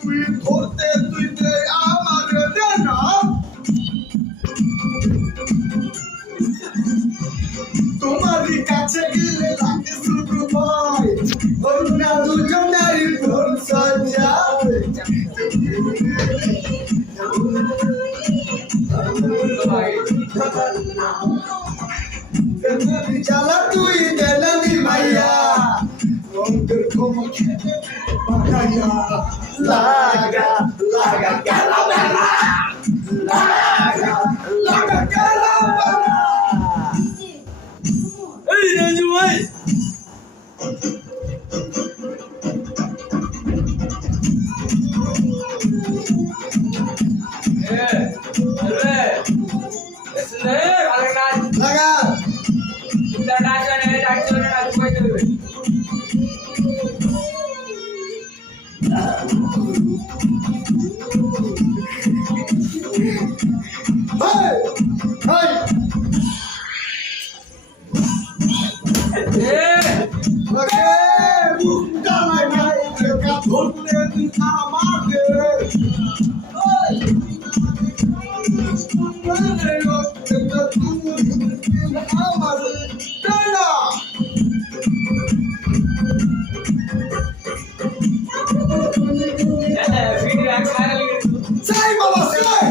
তুই ধরতে তুই দে আমার দে না তোমারই কাছে গেলে লাগে শুধু ভয় অন্য দুজনেরই ভুল সজ্জায় চালা তুই দেলানি ভাইয়া রঙের ক্ষমা খেতে পাঠাইয়া লাগা লাগা ক্যারামেলা লাগা লাগা ক্যারামেলা এই রাজু ভাই লাগা Hey! Hey! Lagi bukan lagi dekat hutan amade. Hey! Dekat hutan amade. Dana! Say baba say!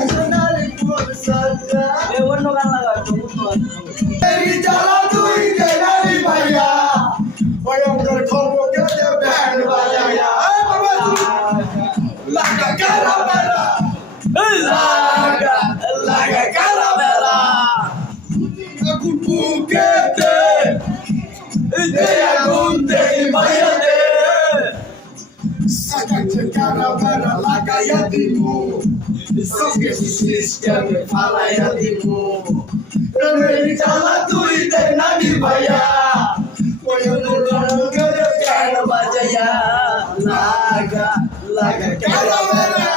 Dari jalan tuh ide dari Maya, bayangkan kamu gede band bajaya. Laga caramela, laga caramela. Aku bukete, ide aku dari Maya de. Sakit caramela laga yadimu, sakit sistem fala yadimu. Dari jalan tuh ide nadi Maya. Laga caramela,